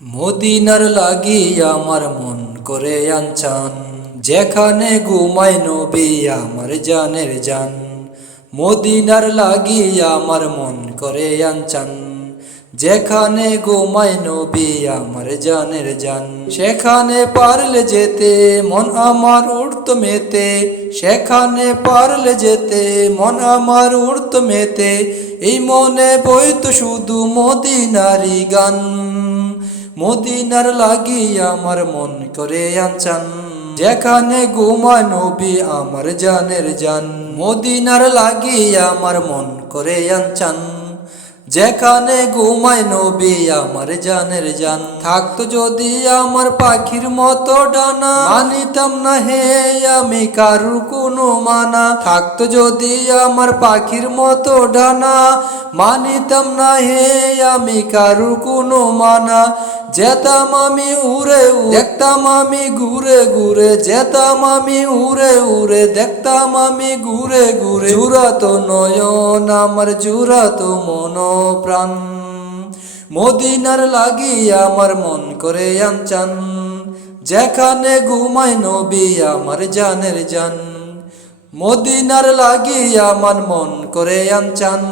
মদিনার লাগিয়া আমার মন করে আনচান, যেখানে ঘুমায় নবী আমার জানের জান। মদিনার লাগিয়া আমার মন করে আনচান, যেখানে ঘুমায় নবী আমার জানের জান। সেখানে পারলে যেতে মন আমার উঠত মেতে, সেখানে পারলে যেতে মন আমার উঠত মেতে। এই মনে বইত শুধু মদিনারি গান, মদিনার লাগিয়া আমার মন করে আনচান, যেখানে ঘুমায় নবী আমার জানের জান। মদিনার লাগিয়া আমার মন করে আনচান, যেখানে ঘুমায় নবী আমার জানের জান। থাকতো যদি আমার পাখির মতো ডানা, মানিতাম না হে আমি কারুর কোনো মানা। থাকতো যদি আমার পাখির মতো ডানা, মানিতাম না হে আমি কারুর কোনো মানা। যেতাম আমি উড়ে উড়ে, দেখতাম আমি ঘুরে ঘুরে, যেতাম আমি উড়ে উড়ে, দেখতাম আমি ঘুরে ঘুরে। জুড়াতো নয়ন আমার, জুড়াতো মন প্রাণ, মদিনার লাগিয়া আমার মন করে আনচান, যেখানে ঘুমায় নবী আমার জানের জান। মদিনার লাগিয়া আমার মন করে আনচান,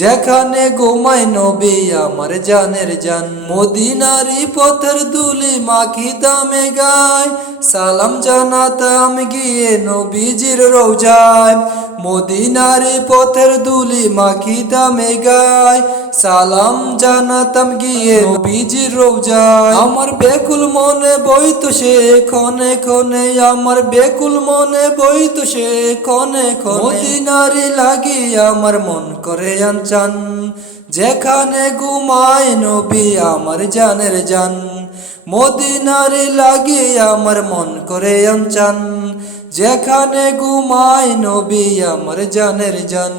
যেখানে ঘুমায় নবী আমার জানের জান। মদিনারি পথের ধুলি মাখিতামে গায়, সালাম জানাতাম গিয়ে নবীজির রওজায়। মদিনারি পথের ধুলি মাখিতামে গায়, সালাম জানাতাম গিয়ে নবীজির রওজায়। আমার বেকুল মনে বইতো সে ক্ষণে ক্ষণে, আমার বেকুল মনে বইতো সে ক্ষণে ক্ষণে। মদিনারি লাগিয়া আমার মন করে আনচান, যেখানে ঘুমায় নবী আমার জানের জান। মদিনারি লাগিয়া আমার মন করে আনচান, যেখানে ঘুমায় নবী আমার জানের জান।